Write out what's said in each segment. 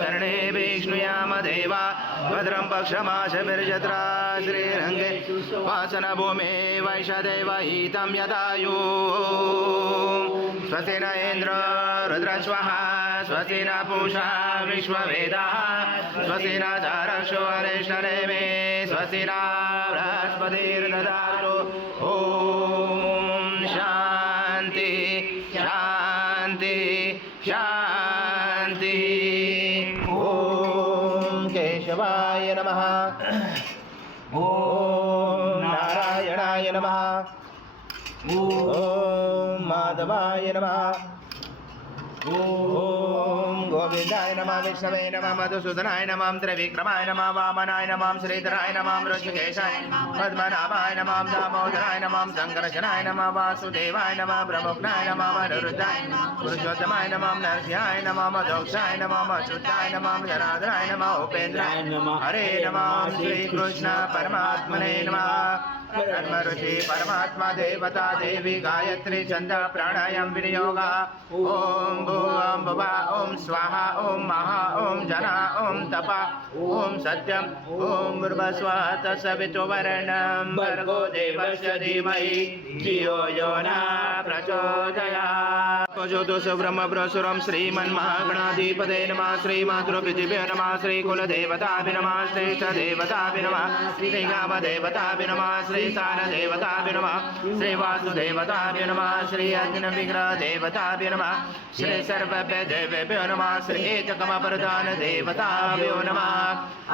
कर्णे विष्णुयाम देवा भद्रं पक्षमाशभिर्जत्रा श्रीरङ्गे वासनभूमे वैशदेवहितं यदायु स्वस्ति न इन्द्र रुद्रस्वः स्वस्ति न पूषा विश्ववेदाः स्वस्ति न चारक्षो अरिष्टनेमे स्वस्ति न बृहस्पतिर्दधातु ॐ शान्ति शान्ति शान्ति ॐ केशवाय नमः ॐ नारायणाय नमः ॐ माधवाय नमः ॐ गोविन्दाय नमः विष्णवे नमः मधुसूदनाय नमः त्रिविक्रमाय नमः वामनाय नमः श्रीधराय नमः ऋषिकेशाय पद्मनाभाय नमः दामोदराय नमः शङ्करशनाय नमः वासुदेवाय नमः प्रमुखाय नमः अनिरुद्धाय पुरुषोत्तमाय नमः नरसिंहाय नमः मधोक्षाय नमः अच्युताय नमः जनार्दनाय नमः उपेन्द्राय नमः हरे नमः श्रीकृष्ण परमात्मने नमः कर्म ऋषि परमात्मा देवता देवी गायत्री छंद प्राणायाम विनियोग ओम भूम भुवा ओम स्वाहा ओम महा ओम जना ओम तपा ओम सत्यम ओम भूर्भुवः तत्सवितुर्वरेण्यं भर्गो देवस्य धीमहि धियो यो न प्रचोदयात् प्रचोदयात् ब्रह्म प्रसुरं श्रीमन्महागणाधिपते नमः श्रीमातृपृथिव्यै नमः श्रीकुलदेवताभ्यो नमः श्रेष्ठदेवताभ्यो नमः श्रीग्रामदेवताभ्यो नमः श्रीस्थानदेवताभ्यो नमः श्रीवासुदेवताभ्यो नमः श्री अग्निविग्रहदेवताभ्यो नमः श्री सर्वदेवेभ्यो नमः श्री एककमप्रधानदेवताभ्यो नमः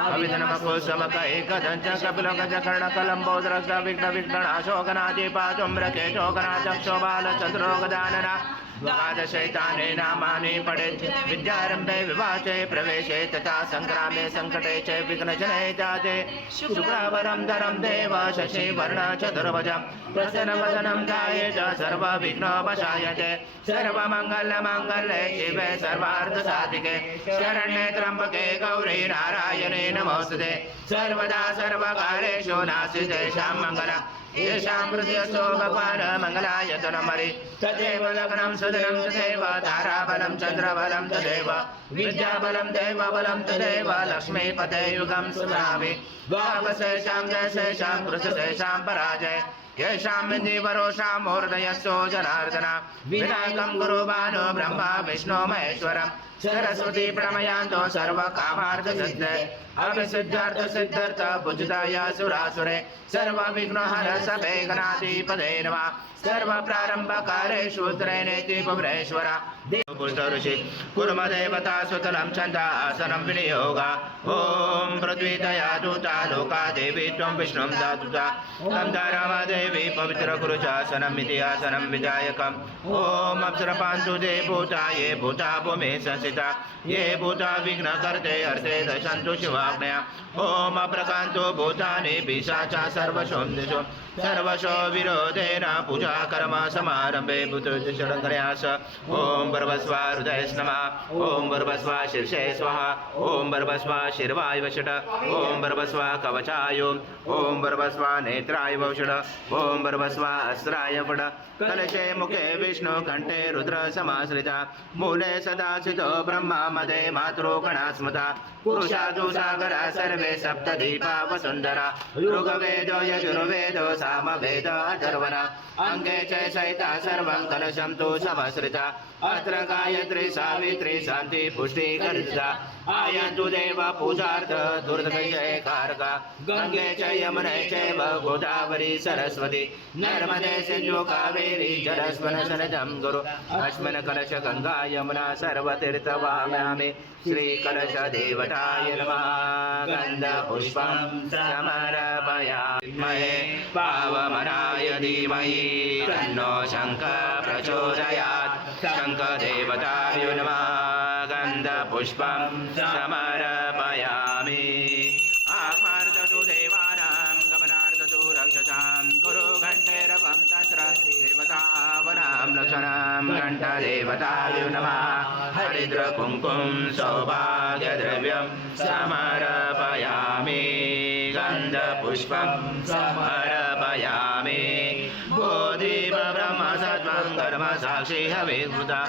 अभिधनमकुसुमकैकदञ्च कपिलगजकर्णकलम्बोदरक्षविघ्नविघ्ननाशोकनादिपाचुम्रकेशोकनाचक्षोबालचन्द्रोगदानन द्वादशैताने नामानि पठेत् विद्यारम्भे विवाचे प्रवेशे तथा संग्रामे संकटे च विघ्नजने जाते शुक्लावरं धरं देव शशिवर्ण चतुर्भुजं प्रसन्नवदनं ध्यायेत् सर्वविघ्नोपशायते सर्वमङ्गलमङ्गले शिवे सर्वार्थसाधिके शरण्ये त्र्यम्बके गौरी नारायणे नमोस्तुते सर्वदा सर्वकार्येषु नास्तितेषां मङ्गलम् येषां हृदयस्थो भगवान् मङ्गलाय तन्मरि तदेव लग्नं सुदिनं तदेव ताराबलं चन्द्रबलं तदेव विद्याबलं देवबलं तदेव लक्ष्मीपते युगं स्मरामि द्वावशेषां दशेषां कृशेषां पराजय येषां विधिवरोषां मूर्धयस्थो जनार्दन विनायकं गुरु भानु ब्रह्मा विष्णु महेश्वरम् सरस्वती प्रणमयान्तो सर्वकामार्थसिद्धे अभिसिद्धार्थ सिद्धार्थ भुजदाय सुरासुरे सर्वविघ्नहर सभेगनाधिपते नमः सर्वप्रारम्भकारेषु त्रेनेति पुरेश्वर ऋषि कुर्मदेवता सुतलं छन्दासनं विनियोग ॐ पृथ्वी दया दूता लोका देवी त्वं विष्णुं दातुता तं रामदेवी पवित्र कुरुचासनम् इति आसनं विधायकम् ॐ अप्सरपान्तु ते भूता ये भूता भूमे संस्थिता ये भूता विघ्नकर्ते अर्थे दशन्तु शिवाज्ञया ॐ अप्रकान्तो भूतानि पिशाचा सर्वशो सर्वशो विरोधेन पूजा कर्म समारम्भे भूतषड्कर्यास ॐ भर्भस्वा हृदये नमः ॐ भर्भस्वा शीर्षे स्वाहा ॐ भर्भस्वा शिर्वाय वषट् ॐ भर्भस्वा कवचाय ॐ भर्भस्वा नेत्राय वषट् ॐ भर्भस्वा अस्त्राय फट् कलशे मुखे विष्णु कंठे रुद्र समाश्रिता मूले सदा स्थितो ब्रह्मा मदे मातृगणा स्मृता पुरुषादु सागरा सर्वे सप्तदीपा वसुन्धरा ऋग्वेदो यजुर्वेदो सामवेद अथर्वण अंगे च सहिता सर्वं कलशं तु समाश्रिता अत्र गायत्री सावित्री शान्ति पुष्टि गर्जिता आयन्तु देव पूजार्थ दुर्दय कारका गंगे च यमुने चैव गोदावरी सरस्वती नर्मदे सिन्धु कावेरी जलस्वन सनजं गुरु अस्मिन् कलश गंगा यमुना सर्वतीर्थवाम्यामि श्री कलश देवताय नमः गन्ध पुष्पं समर्पयामि पावमनाय धीमहि तन्नो शङ्खः प्रचोदयात् शङ्खदेवताय नमः गन्ध पुष्पं समर्पयामि आत्मार्थतु देवानां गमनार्थतु रक्षसां कुरु घण्टेरपं तत्र देवतावनां लक्षणां घण्टदेवताय नमः हरिद्रकुङ्कुं सौभाग्यद्रव्यं समर्पयामि गन्धपुष्पं समर्पयामि बोधिव ब्रह्मसत्त्वं कर्म साक्षी हविर्भूता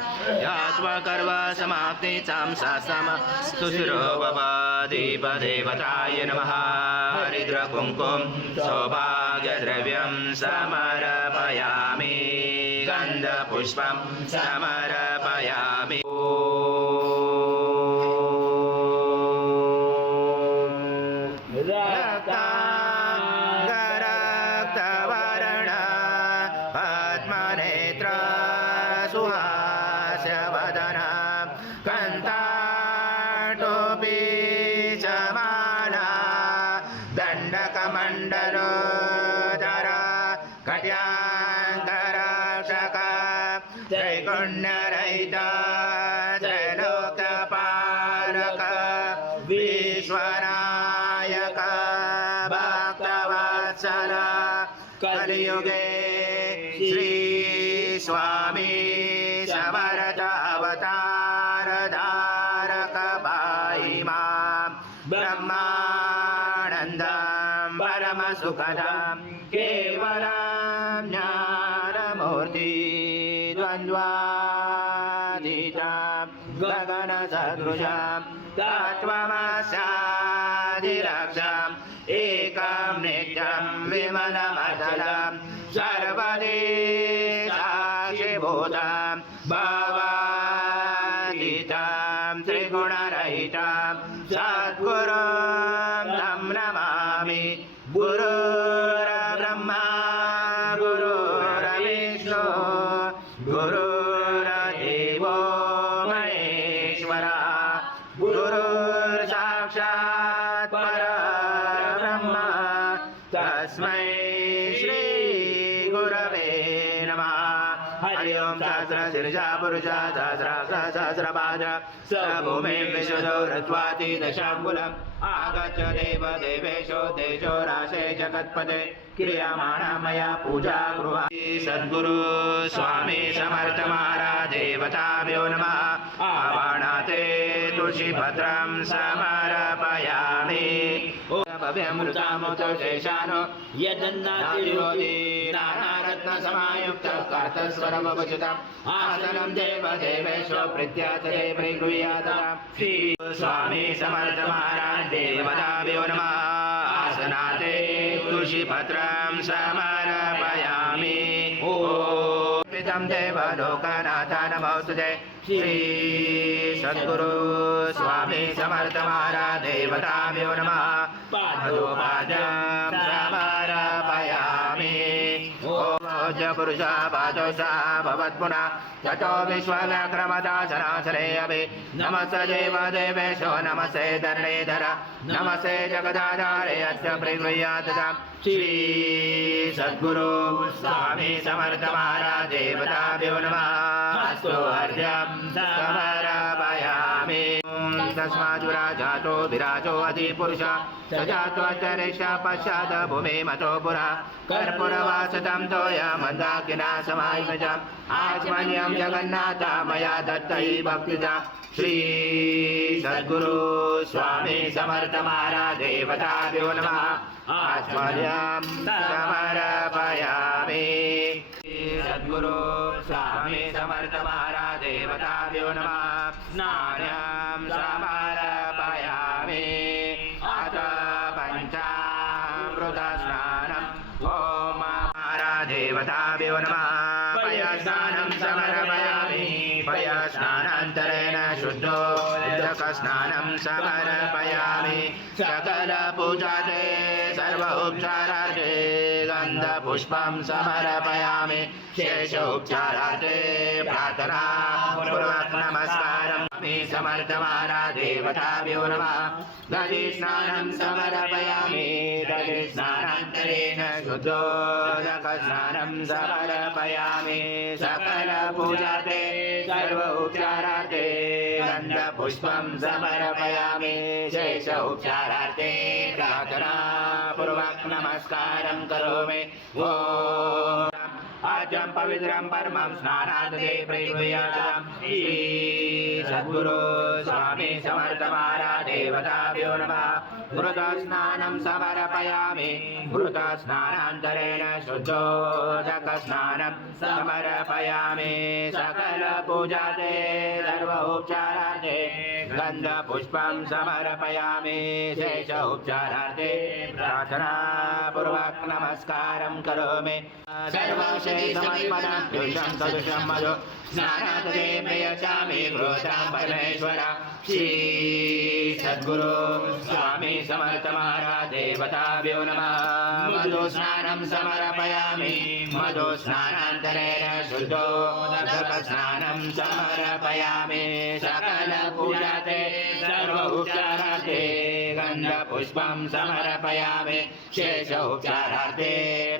यात्वा कर्म समाप्तिचां सासम सुशिरो भवाधिपदेवताय नमः हरिद्रकुङ्कुम सौभाग्यद्रव्यं समर्पयामि गन्धपुष्पं समर्पयामि रक्ताङ्गरक्तवर्ण पद्मनेत्र सुहास्यवदन कन्ताटोपी च माला दण्डकमण्डलोदर कट्याङ्गरक्षक त्रैगुण्यरहित त्रैलोक्यपालक विश्वनायक भक्तवत्सल कलियुगे श्री स्वामी समर्थ अवतार धारक पाहि मां ब्रह्मानन्दं परमसुखदं केवलं ज्ञानमूर्ति द्वन्द्वातीतं गगनसदृशं तत्त्वमस्यादिलक्ष्यम् एकं नित्यं विमलमचलं सर्वदि साक्षिभूतं भवातीतं त्रिगुणरहितं सद्गुरुं तं नमामि गुरुर्ब्रह्मा गुरुर्विष्णु गुरुर्देवो महेश्वरः गुरुर्साक्षात् परब्रह्म तस्मै श्री गुरवे नमः हरि ओम सहस्रशीर्षा पुरुषा सहस्रपाद स भूमिं विशुद्धो रत्वाति दशाङ्गुलम् आगच्छ देव देवेशो देशो राशे जगत्पते क्रियमाणा मया पूजा गृहाणि सद्गुरु स्वामी समर्थ महाराज देवताभ्यो नमः आवाहनाते तुलसीपत्रं समर्पयामि भव्यमृतामुतो शेषानो यदन्नातिरोधि नानारत्नसमायुक्तः कार्तस्वरमवचितम् आसनं देवदेवेशो प्रीत्याचरे परिगृह्यातः श्री स्वामी समर्थ महाराज देवताभ्यो नमः आसनाते तुलसीपत्रं समर्पयामि ॐ पितं देवलोकनाथ नमोस्तुते श्री सद्गुरु स्वामी समर्थ महाराज देवताभ्यो नमः पादोपादं समर्पयामि ॐ पुरुषा पादोषा भवत्पुनः ततो विश्वव्याक्रमदासनासने अभि नमस्ते देवदेवेशो नमस्ते धरणीधर नमस्ते जगदाधारे अद्य परिगृह्यातः श्री सद्गुरु स्वामी समर्थ महाराज देवताभ्यो नमः अस्तु अर्घ्यं समर्पयामि तस्माद् जातो विराजो अधिपुरुषः स जात्वाचरेश पश्चात् भूमि मतो पुरा कर्पूरवासतं तोयमन्दाकिना समायुजम् आत्मन्यं जगन्नाथ मया दत्तै भक्तिदा श्री सद्गुरु स्वामी समर्थ महाराज देवताभ्यो नमः आत्मन्यं समर्पयामि सद्गुरु स्वामी समर्थ महाराज देवताभ्यो नमः स्नानं समर्पयामि अथ पञ्चामृतस्नानम् ॐ महाराज देवताभ्यो नमः पयस्नानं समर्पयामि पयस्नानान्तरेण शुद्धोदकस्नानं समर्पयामि सकलपूजाते सर्व उपचारार्थे गन्धपुष्पं समर्पयामि शेषोपचारार्थे प्रार्थना पूर्वक नमस्कारं समर्थ महाराज देवताभ्यो नमः दधिस्नानं समर्पयामि दधिस्नानान्तरेण शुद्धोदकस्नानं समर्पयामि सकलपूजार्थे सर्व उपचारार्थे गन्धपुष्पं समर्पयामि शेष उपचारार्थे प्रार्थना पूर्वक नमस्कारं करोमि ॐ आज्यं पवित्रं परमं स्नानात् ते प्रयुज्यातं श्री सद्गुरु स्वामी समर्थ महाराज देवताभ्यो नमः घृतस्नानं समर्पयामि घृतस्नानान्तरेण शुद्धोदकस्नानं समर्पयामि सकलपूजाते सर्वोपचारार्थे गन्धपुष्पं समर्पयामि शेष उपचारार्थे प्रार्थनापूर्वक नमस्कारं करोमि सर्वशेषमर्पणं दुषं सदुषं मधु स्नानात् ते प्रयच्छामि घृतं परमेश्वर श्री सद्गुरु स्वामी समर्थ महाराज देवताभ्यो नमः मधुस्नानं समर्पयामि मधुस्नानान्तरेण शुद्धोदकस्नानं समर्पयामि सकलपूजाते सर्वोपचारार्थे गन्धपुष्पं समर्पयामि शेष उपचारार्थे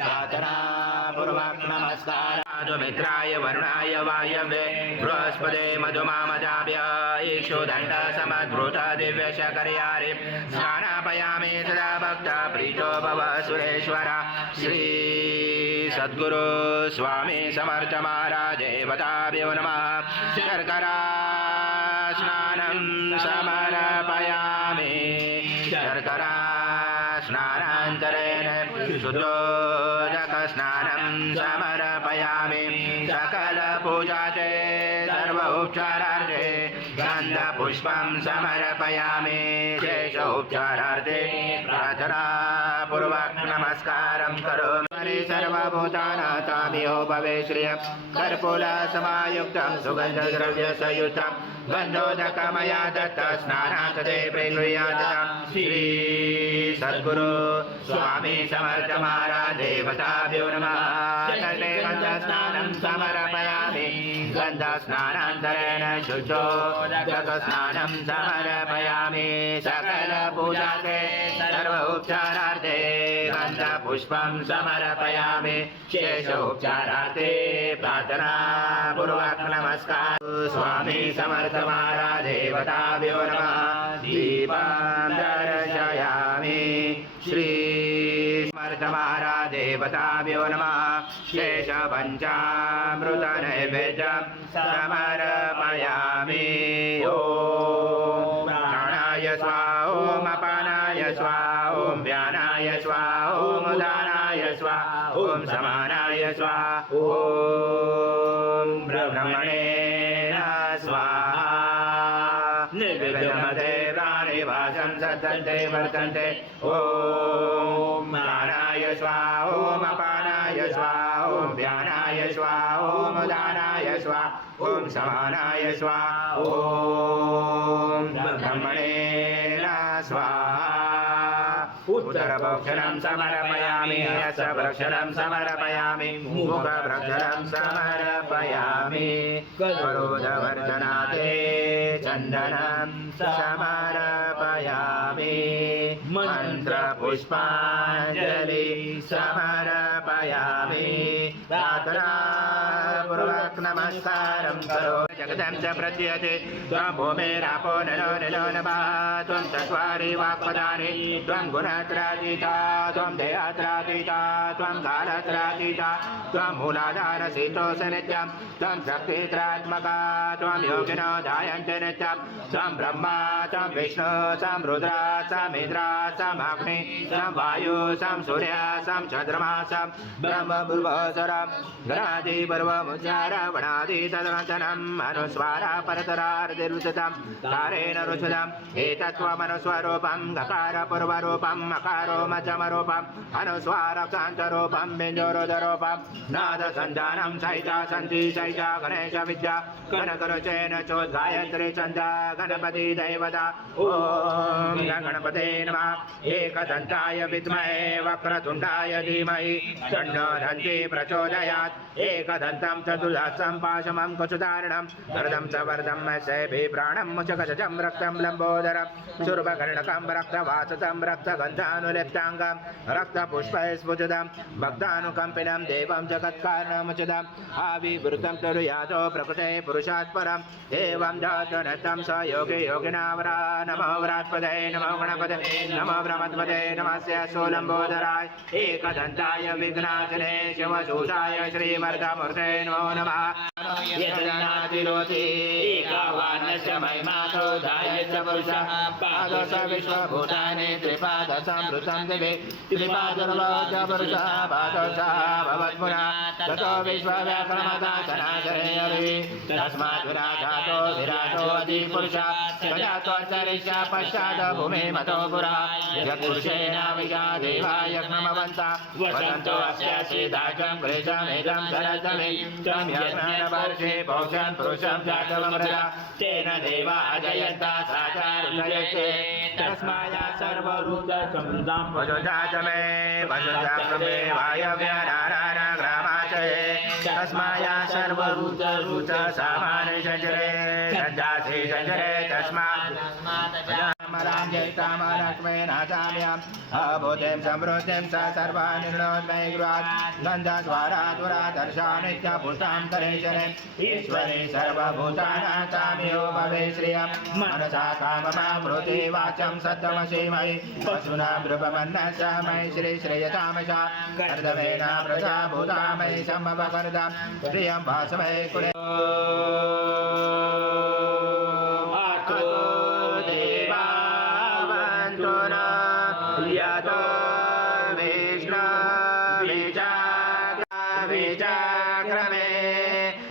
प्रार्थनापूर्वक नमस्कार मित्राय वरुणाय वायवे बृहस्पते मधुमामदाभ्य इक्षुदण्ड समद्भृत दिव्य शकर्यारि स्नानापयामि सदा भक्त प्रीतो भव सुरेश्वर श्री सद्गुरु स्वामी समर्थ महाराज देवताभ्यो नमः शर्करा स्नानं समर्पयामि शर्करा स्नानान्तरेण शुद्धोदकस्नानं समर्पयामि सकलपूजाते सर्वोपचारार्थे गन्धपुष्पं समर्पयामि शेष उपचारार्थे प्रार्थनापूर्वक नमस्कारं करोमि सर्वभूतानां भवे श्रियं कर्पूरसमायुक्तं सुगन्धद्रव्यसंयुक्तं गन्धोदकमया दत्त स्नानात् ते प्रयुज्यातं श्री सद्गुरु स्वामी समर्थ महाराज देवताभ्यो नमः तटे गन्धस्नानं समर्पयामि गन्धस्नानान्तरेण शुद्धोदकस्नानं समर्पयामि सकलपूजाते सर्वोपचारार्थे गन्धपुष्पं समर्पयामि शेषोपचारार्थे प्रार्थनापूर्वक नमस्कार स्वामी समर्थ महाराज देवताभ्यो नमः दीपं दर्शयामि श्री समर्थ महाराज देवताभ्यो नमः शेषपञ्चामृतनैवेद्यं समर्पयामि ॐ प्राणाय स्वाहा ॐ अपानाय स्वाहा ॐ व्यानाय स्वाहा ॐ उदानाय स्वाहा ॐ समानाय स्वाहा ॐ ब्रह्मणे स्वाहा निर्विघ्नमते प्राणिवासं सत्तन्ते वर्तन्ते ॐ प्राणाय स्वाहा ॐ अपानाय स्वाहा ॐ व्यानाय स्वाहा ॐ उदानाय स्वाहा ॐ समानाय स्वाहा ॐ ब्रह्मणे स्वाहा उत्तरभक्षणं समर्पयामि हस्तभक्षणं समर्पयामि मुखभक्षणं समर्पयामि करोदवर्धनाते चन्दनं समर्पयामि मन्त्रपुष्पाञ्जलि समर्पयामि प्रार्थनापूर्वक नमस्कारं करो जगदं च प्रत्ययते त्वं भूमिरापो नलो नलो नमः त्वं चत्वारि वाक्पदानि त्वं गुणत्रातीता त्वं देहात्रातीता त्वं कालत्रातीता त्वं मूलाधारशीतोषनित्यं त्वं शक्तित्रात्मका त्वं योगिनो ध्यायन्ति नित्यं त्वं ब्रह्मा त्वं विष्णु त्वं रुद्रा त्वमिन्द्रा त्वमग्नि त्वं वायु त्वं सूर्य त्वं चन्द्रमा त्वं ब्रह्मभुवस्वरं गणादिपर्वमुच्चारवणादि तदनन्तरम् अनुस्वारा परतरार्धिरुचितं कारेण रुचितम् एतत्त्वमनुस्वरूपं गकारपूर्वरूपं मकारो मध्यमरूपम् अनुस्वारकान्तरूपं बिन्दुरुदरूपं नादसञ्जानं सहिता सन्ति सहिता गणेशविद्या कनकरुचेन चोद्गायत्री छन्दा गणपति दैवता ॐ गणपते नमः एकदन्ताय विद्महे वक्रतुण्डाय धीमहि तन्नो दन्ती प्रचोदयात् एकदन्तं चतुर्दशं पाशमं कुचुदारणं वरदं च वरदं शैभे प्राणं मुचगजं रक्तं लम्बोदरं शूर्पकर्णकं रक्तवासतं रक्तगन्धानुलिप्ताङ्गं रक्तपुष्पैः स्फुजितं भक्तानुकम्पिनं देवं जगत्कारणमुचितम् आविवृतं तरुयातो प्रकृते पुरुषात् परम् एवं जातनतं स योगे योगिनावरा नमो व्रात्पदे नमो गणपते नमो ब्रह्मत्पदे नमस्य सोलम्बोदराय एकदन्ताय विघ्नाचले शिवसूताय श्रीवरदमूर्ते नमो नमः यजनातिरोति एकावानस्य महिमातो धायस्य पुरुषः पादश विश्वभूतानि त्रिपादसंवृतं दिवे त्रिपादर्वाच पुरुषः पादशः भवत्पुनः ततो विश्वव्याकरणमदाचनाचरे तस्मात् विराजातो अधिपुरुषः सजात्वर्चरिष्य पश्चात् भूमिमतो पुरा यत्पुरुषेण विजा देवाय नमवन्तः वदन्तो अस्य सीताचं क्लेशमेदं सरसमे तं यज्ञवर्षे पौषं पुरुषं जातमृता तेन देवा अजयन्ता साचारुजयते तस्माया सर्वरूपसमृद्धं वजुजातमे वजुजातमे वायव्यनारायणग्रामाचये तस्माया सर्वरूपरूच सामान्य संजरे सज्जासे संजरे तस्मात् लक्ष्मीनाथाम्याम् अबोधिं समृद्धिं स सर्वान् निर्णोन्मयि गृहात् गन्धद्वारादुरादर्शानित्यपुष्टां करेशरे ईश्वरे सर्वभूतानां ताम्यो भवे श्रियं मनसा काममावृते वाचं सत्तमसीमयि वसुना नृपमन्नस्य मयि श्रीश्रेयतामशा कर्दमेन प्रजा भूतामयि सम्भवकर्दं प्रियं वासमये कुले यतो विष्णुविचाक्रमे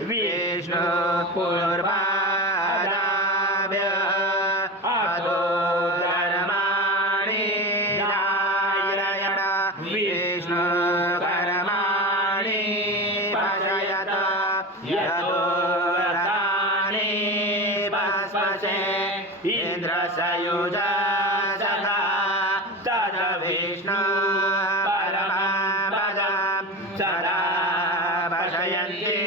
विष्णुपूर्वादाभ्यः अतो कर्माणि नारायण विष्णुकर्माणि पश्यत यतो रथानि भस्मसे इन्द्रसयुजा विष्णु परमपदं सदा भजयन्ति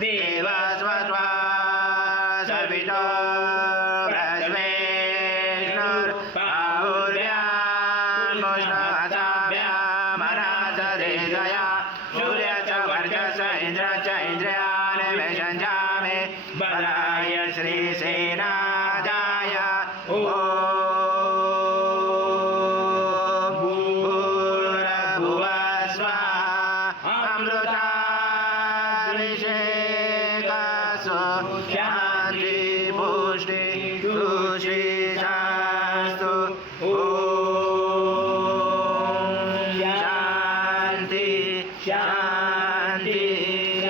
देवस्वत्वा सवितो प्रज्वेष्णुर्बाहुर्यान्मुष्णहताभ्यामनासदेशया सूर्य च वर्चस इन्द्र च इन्द्रियान् विषञ्जामे बलाय श्रीसेनादाय शांति पुष्टि तुष्टि शास्तु शांति शांति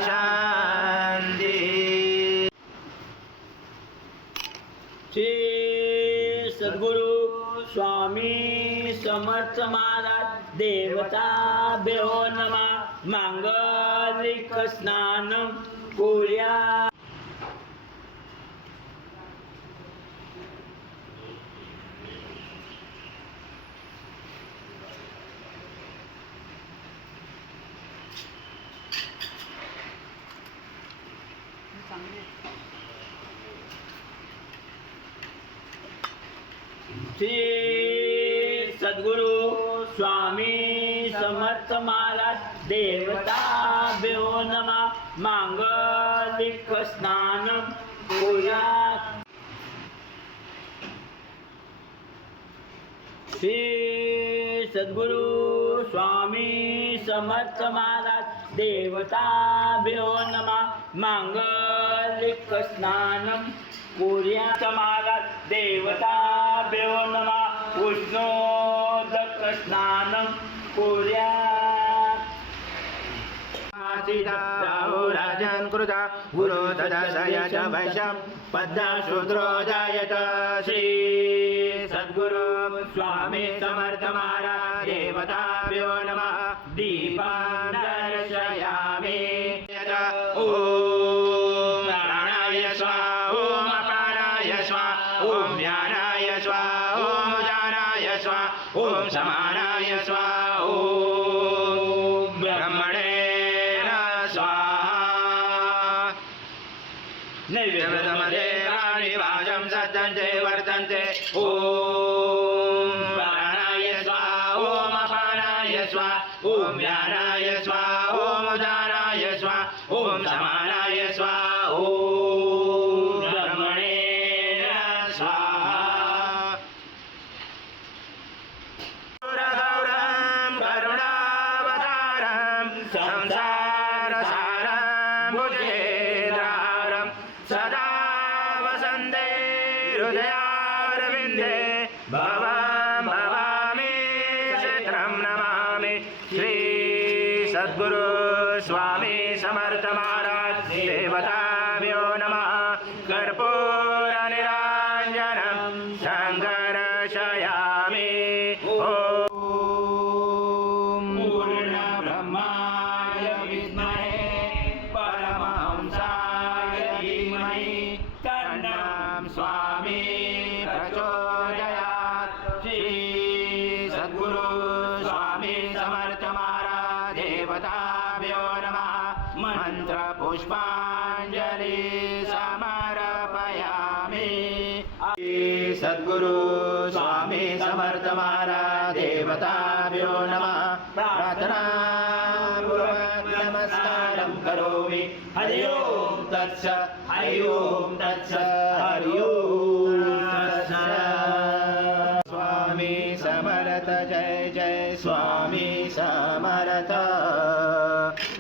शांति। श्री सद्गुरु स्वामी समर्थ महाराज देवताभ्यो नमः। मांगलिक स्नान कोर्या श्री सद्गुरु स्वामी समर्थ महाराज देवताभ्यो नमः। मांगलिक स्नान कोर्या श्री सद्गुरु स्वामी समर्थ महाराज देवताभ्यो नमः। मांगलिक स्नान कोर्या महाराज देवताभ्यो नमः। उष्णोदक स्नान कोर्या राजन् कृता गुरु तदसय च वैशं पद्मशूद्रो जायत। श्री सद्गुरु स्वामी समर्थ महाराज देवताभ्यो नमः। दीपं दर्शयामि। ॐ प्राणाय स्वाहा ॐ अपानाय स्वाहा ॐ ज्ञानाय स्वाहा ॐ उदानाय स्वाहा ॐ समानाय स्वाहा ॐ ब्रह्मणे स्वाहा। नैवेद्यमदेवानि वाचं सज्जन्ते वर्तन्ते ॐ प्राणाय स्वाहा ॐ अपानाय स्वाहा ॐ व्यानाय स्वाहा ॐ उदानाय स्वाहा ॐ समानाय स्वाहा ॐ ब्रह्मणे स्वाहा गौरं करुणावतारं संसारसारं भुजगेन्द्रहारं सदा वसन्ते हृदयारविन्दे भवं भवामि चित्रं नमामि श्री सद्गुरु स्वामी समर्थ महाराज देवताभ्यो नमः कर्पूरनिराञ्जनं सङ्कर्षयामि ॐ पूर्णब्रह्माय विद्महे परमहंसाय धीमहि तन्नं स्वामी प्रचोदयात् श्री सद्गुरु स्वामी समर्थ महाराज देवताभ्यो नमः मंत्रपुष्पाञ्जलि समर्पयामि सद्गुरु स्वामी समर्थ महाराज देवताभ्यो नमः प्रार्थनापूर्वक नमस्कारं करोमि हरि ओम तत्सत् हरि ओम तत्सत् हरि ओम तत्सत् स्वामी समर्थ जय जय स्वामी समर्थ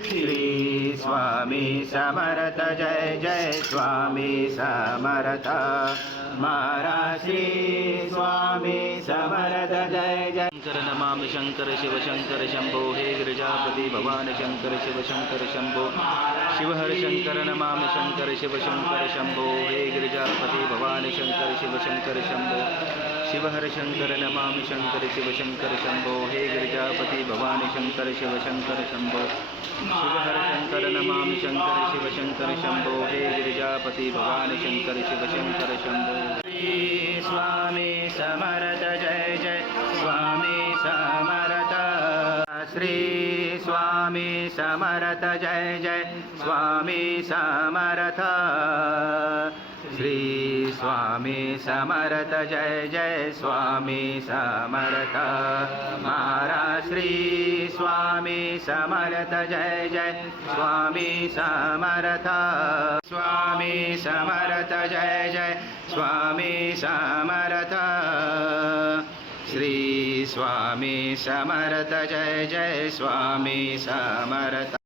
श्री स्वामी समर्थ जय जय स्वामी समर्थ महाराज श्री स्वामी समर्थ जय जय शंकर नमामि शंकर शिव शंकर शंभो हे गिरिजापति भगवान शंकर शिव शंकर शंभो शिव हर शंकर नमामि शंकर शिव शंकर शंभो हे गिरिजापति भगवान शंकर शिव शंकर शंभो शिव हर शंकर नमामि शंकर शिव शंकर शंभो हे गिरिजापति भगवान शंकर शिव शंकर शंभो शिव हर शंकर नमामि शंकर शिव शंकर शंभो हे गिरिजापति भगवान शंकर शिव शंकर शंभो श्री स्वामी समर्थ जय जय स्वामी समर्थ श्री स्वामी समर्थ जय जय स्वामी समर्थ श्री स्वामी समर्थ जय जय स्वामी समर्थ महाराज श्री स्वामी समर्थ जय जय स्वामी समर्थ स्वामी समर्थ जय जय स्वामी समर्थ श्री स्वामी समर्थ जय जय स्वामी समर्थ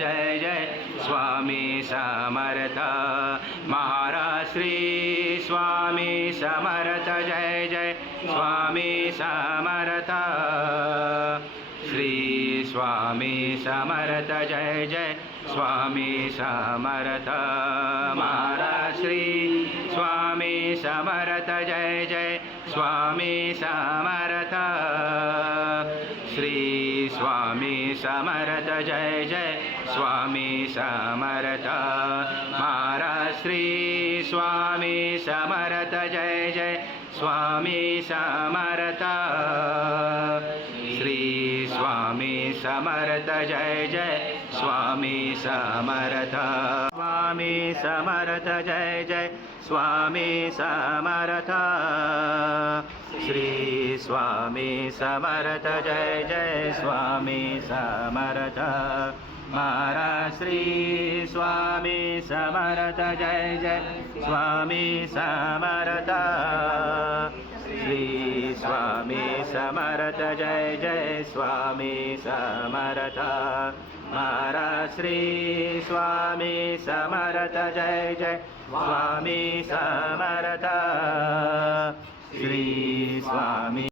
जय जय स्वामी समर्थ महाराज श्री स्वामी समर्थ जय जय स्वामी समर्थ श्री स्वामी समर्थ जय जय स्वामी समर्थ महाराज श्री स्वामी समर्थ जय जय स्वामी समर्थ श्री स्वामी समर्थ जय जय स्वामी समर्थ महाराज श्री स्वामी समर्थ जय जय स्वामी समर्थ श्री स्वामी समर्थ जय जय स्वामी समर्थ स्वामी समर्थ जय जय स्वामी समर्थ श्री स्वामी समर्थ जय जय स्वामी समर्थ महाराज श्री स्वामी समर्थ जय जय स्वामी समर्थ श्री स्वामी समर्थ जय जय स्वामी समर्थ महाराज श्री स्वामी समर्थ जय जय स्वामी समर्थ श्री स्वामी